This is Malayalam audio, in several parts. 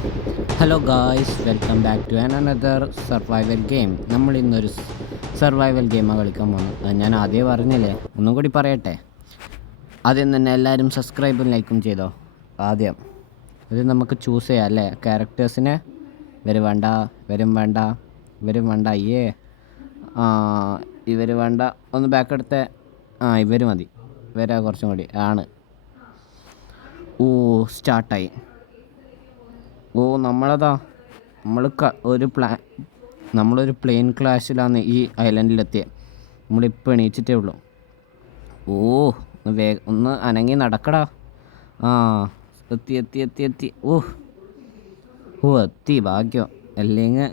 Hello guys, welcome back to another survival game. നമ്മൾ ഇന്നൊരു സർവൈവൽ ഗെയിമാണ് കളിക്കാൻ പോകുന്നത്. അത് ഞാൻ ആദ്യം പറഞ്ഞില്ലേ, ഒന്നും കൂടി പറയട്ടെ. ആദ്യം തന്നെ എല്ലാവരും സബ്സ്ക്രൈബും ലൈക്കും ചെയ്തോ. ആദ്യം ഇത് നമുക്ക് ചൂസ് ചെയ്യാം അല്ലേ, ക്യാരക്ടേഴ്സിനെ. ഇവർ വേണ്ട, ഇവരും വേണ്ട, ഇവരും വേണ്ട. അയ്യേ, ഇവർ വേണ്ട. ഒന്ന് ബാക്ക് എടുത്തേ. ഇവർ മതി. ഇവരെ കുറച്ചും കൂടി ആണ്. ഓ, സ്റ്റാർട്ടായി. ഓ, നമ്മളതാ നമ്മളൊരു പ്ലെയിൻ ക്ലാഷിലാണ് ഈ ഐലൻഡിലെത്തിയത്. നമ്മളിപ്പോൾ എണീച്ചിട്ടേ ഉള്ളൂ. ഓ, ഒന്ന് അനങ്ങി നടക്കടാ. ആ, എത്തി എത്തി എത്തി എത്തി ഓ ഓ എത്തി, ഭാഗ്യം. അല്ലെങ്കിൽ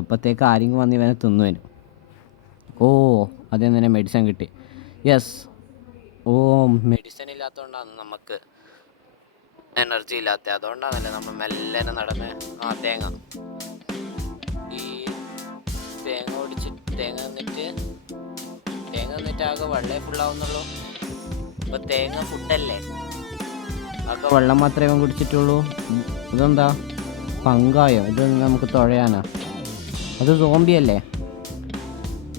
അപ്പത്തേക്ക് ആരെങ്കിലും വന്ന് ഇവനെ തിന്നുവനും. ഓ, അതിൽ തന്നെ മെഡിസിൻ കിട്ടി. യെസ്. ഓ, മെഡിസിൻ ഇല്ലാത്തതുകൊണ്ടാണ് നമുക്ക് എനർജി ഇല്ലാത്ത. അതുകൊണ്ടാണല്ലേ നമ്മൾ മെല്ലനെ നടന്ന്. തേങ്ങ. ഈ തേങ്ങ തന്നിട്ട് ആകെ വെള്ളേ ഫുള്ളാവുന്നുള്ളൂ. ഇപ്പൊ തേങ്ങ ഫുഡല്ലേ, ആകെ വെള്ളം മാത്രമേ ഇവൻ കുടിച്ചിട്ടുള്ളൂ. ഇതെന്താ പങ്കായോ? ഇത് നമുക്ക് തുഴയാനാ? അത് സോംബിയല്ലേ?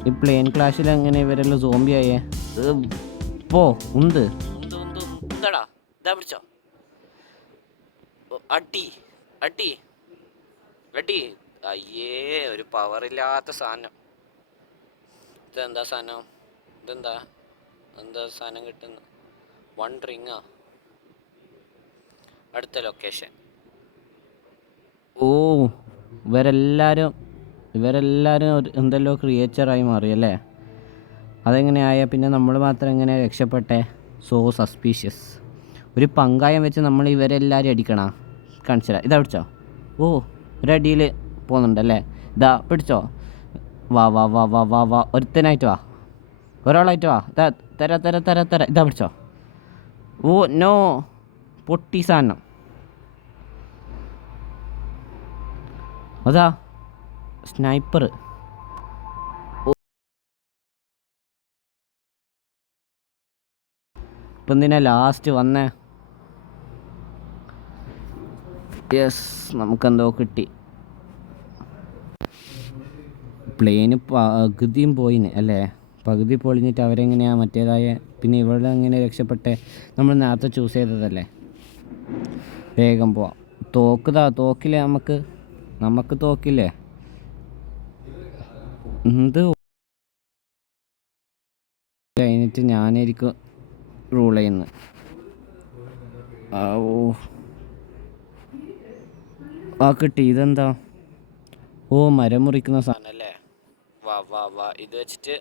ഈ പ്ലെയിൻ ക്ലാഷിൽ എങ്ങനെ ഇവരെല്ലാം സോംബിയായേ? പോ ഉണ്ട്. എന്താടാ ഇതാ പിടിച്ചോ. അടി അടി അടി. അയ്യേ, ഒരു പവറില്ലാത്ത സാധനം. ഇതെന്താ സാധനം? എന്താ സാധനം കിട്ടുന്നത്? 1 റിങ്ങാ. അടുത്ത ലൊക്കേഷൻ. ഓ, ഇവരെല്ലാവരും എന്തെല്ലോ ക്രിയേച്ചറായി മാറിയല്ലേ? അതെങ്ങനെയായ പിന്നെ നമ്മൾ മാത്രം എങ്ങനെ രക്ഷപ്പെട്ടെ? So suspicious. ഒരു പങ്കായം വെച്ച് നമ്മൾ ഇവരെല്ലാവരും അടിക്കണ കാണിച്ചുതരാം. ഇതാ പിടിച്ചോ. ഓ, ഒരടിയിൽ പോകുന്നുണ്ടല്ലേ? ഇതാ പിടിച്ചോ. വാ വാ വാ വാ വാ വാ ഒരുത്തനായിട്ട് വാ, ഒരാളായിട്ട് വാ. തര. ഇതാ പിടിച്ചോ. ഓ നോ, പൊട്ടി സാധനം. അതാ സ്നൈപ്പർ. ഇപ്പം എന്തിനാ ലാസ്റ്റ് വന്നേ? യെസ്, നമുക്കെന്തോ കിട്ടി. പ്ലെയിന് പകുതിയും പോയിന് അല്ലേ? പകുതി പൊളിഞ്ഞിട്ട് അവരെങ്ങനെയാണ് മറ്റേതായ? പിന്നെ ഇവിടെ എങ്ങനെ രക്ഷപ്പെട്ടെ? നമ്മൾ നേരത്തെ ചൂസ് ചെയ്തതല്ലേ. വേഗം പോവാം. തോക്കില്ലേ? നമുക്ക് തോക്കില്ലേ? എന്ത് കഴിഞ്ഞിട്ട് ഞാനായിരിക്കും റൂൾ ചെയ്യുന്നത്. കിട്ടി. ഇതെന്താ? ഓ, മരം മുറിക്കുന്ന സാധനം അല്ലേ? വാ ഇത് വെച്ചിട്ട്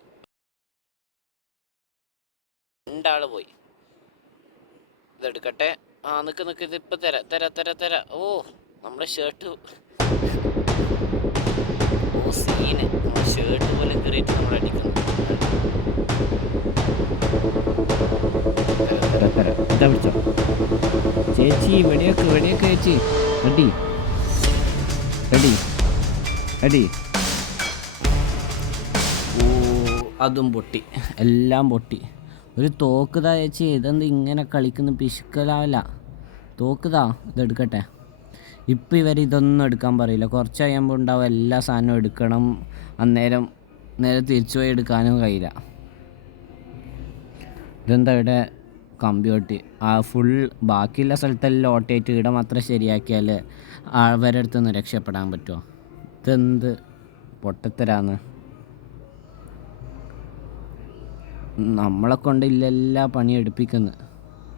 രണ്ടാള് പോയി. ഇതെടുക്കട്ടെ. നിക്ക് ഇതിപ്പോൾ തരാ. ഓ, നമ്മുടെ ഷർട്ട്. ഓ, സീന്. നമ്മുടെ ഷർട്ട് പോലും കയറിയിട്ട് നമ്മൾ അടിക്കുന്നു. തരാ. ഇതാ പിടിച്ചോ ചേച്ചി. വെടിയൊക്കെ ചേച്ചി. അടി. ഓ, അതും പൊട്ടി. എല്ലാം പൊട്ടി. ഒരു തോക്കുതാ ചേച്ചി. ഇതെന്ത് ഇങ്ങനെ കളിക്കുന്ന? പിശുക്കലാവില്ല. തോക്കുതാ. ഇതെടുക്കട്ടെ. ഇപ്പം ഇതൊന്നും എടുക്കാൻ പറയില്ല. കുറച്ച് കഴിയുമ്പോൾ ഉണ്ടാവും എല്ലാ സാധനവും എടുക്കണം. അന്നേരം നേരെ തിരിച്ചു പോയി എടുക്കാനും കഴിയില്ല. ഇതെന്താ ഇവിടെ കമ്പി ഓട്ടി? ഫുൾ ബാക്കിയുള്ള സ്ഥലത്തെല്ലാം ഓട്ടയായിട്ട് ഇവിടെ മാത്രം ശരിയാക്കിയാൽ അവരുടെ അടുത്തൊന്ന് രക്ഷപ്പെടാൻ പറ്റുമോ? ഇതെന്ത് പൊട്ടത്തരാന്ന്? നമ്മളെ കൊണ്ട് ഇല്ലെല്ലാ പണി എടുപ്പിക്കുന്നു.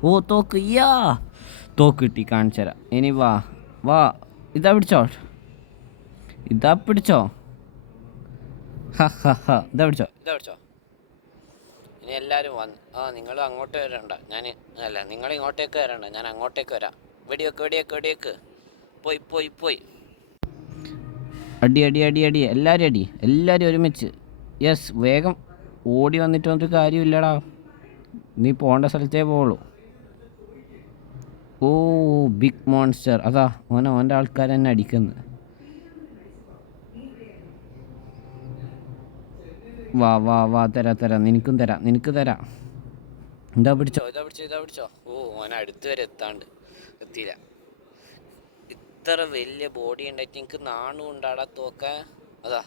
ഓ, തോക്ക് കിട്ടി. കാണിച്ചു തരാം. ഇനി വാ. ഇതാ പിടിച്ചോ. ഇതാ പിടിച്ചോ. ഇതാ പിടിച്ചോ. ഇനി എല്ലാവരും വന്ന്. നിങ്ങൾ അങ്ങോട്ട് വരണ്ട. നിങ്ങൾ ഇങ്ങോട്ടേക്ക് വരണ്ട. ഞാൻ അങ്ങോട്ടേക്ക് വരാം. വെടിയൊക്കെ. പോയി. അടി. എല്ലാവരും ഒരുമിച്ച്. യെസ്, വേഗം ഓടി വന്നിട്ടൊന്നും കാര്യമില്ലടാ. നീ പോകേണ്ട സ്ഥലത്തേ പോവുള്ളൂ. ഓ, ബിഗ് മോൺസ്റ്റർ. അതാ ഓൻ്റെ ആൾക്കാർ തന്നെ അടിക്കുന്നത്. വാ തരാം. നിനക്ക് തരാം. ഇതാ പിടിച്ചോ. ഓ, ഓൻ അടുത്ത് വരെ എത്തിയില്ല. ഇത്ര വലിയ ബോഡി ഉണ്ടായിട്ട് എനിക്ക് നാണു ഉണ്ടാടാ തോക്കാൻ. അതാ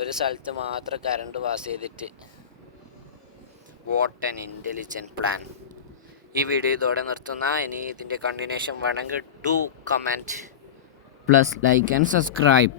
ഒരു സ്ഥലത്ത് മാത്രം കറണ്ട് പാസ് ചെയ്തിട്ട്. What an intelligent plan. ഈ വീഡിയോ ഇതോടെ നിർത്തുന്ന. ഇനി ഇതിൻ്റെ കണ്ടിന്യൂഷൻ വേണമെങ്കിൽ do comment plus like and subscribe.